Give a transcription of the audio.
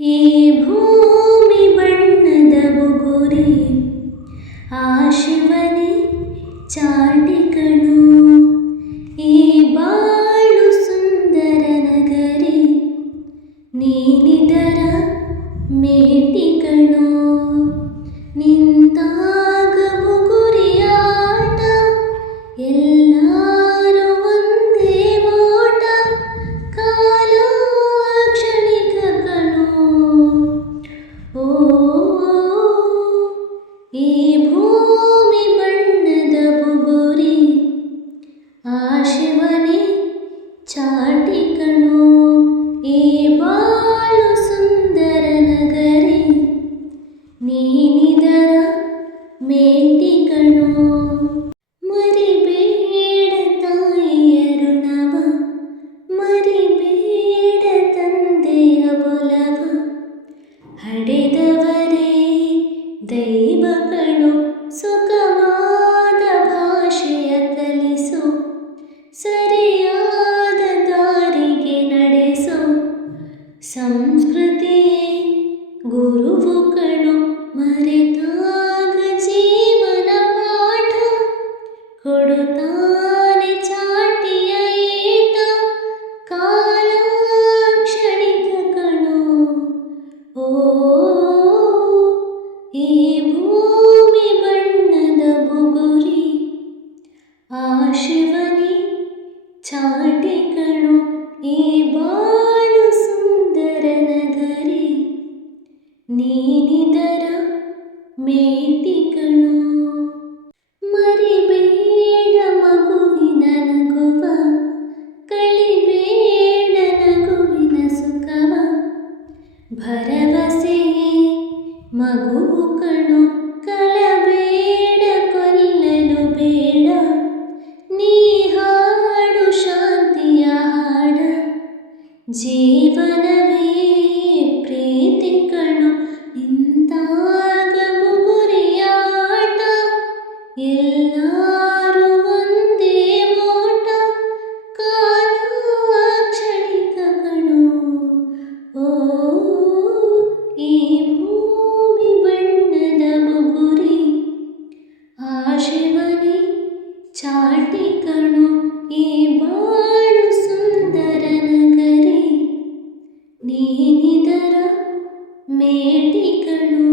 ಈ ಭೂಮಿ ಬಣ್ಣದ ಬುಗುರಿ, ಆ ಶಿವನೇ ಚಾಟಿ ಈ ಬಾಳು ಸುಂದರ ನಗರಿ, ನೀನಿದರ ಮೇಟಿ ಕಣು ನಿಂತಾಗ ചാടിക്കണോ ಸಂಸ್ಕೃತಿಯೇ ಗುರುವು ಕಣು ಮರೆತಾಗ ಜೀವನ ಪಾಠ ಕೊಡುತ್ತಾನೆ ಚಾಟಿಯ ಏಟ ಕಾಲ ಕ್ಷಣಿಕ ಕಣು ಓ ಈ ಭೂಮಿ ಬಣ್ಣದ ಬುಗುರಿ ಆ ಶಿವನೇ ಚಾಟಿ ಕಣು ಈ ಬಾಳು ನೀನಿದರ ಮೇಟಿ ಕಣು ಮರಿಬೇಡ ಮಗುವಿನ ನಗುವ ಕಳಿಬೇಡ ನಗುವಿನ ಸುಖವ ಭರವಸೆಯೇ ಮಗುವು ಕಣು ಕಲಬೇಡ ಕೊಲ್ಲಲು ಬೇಡ ನೀ ಹಾಡು ಶಾಂತಿಯ ಹಾಡ ಜೀವನವೇ ಮೇಟಿಗಳು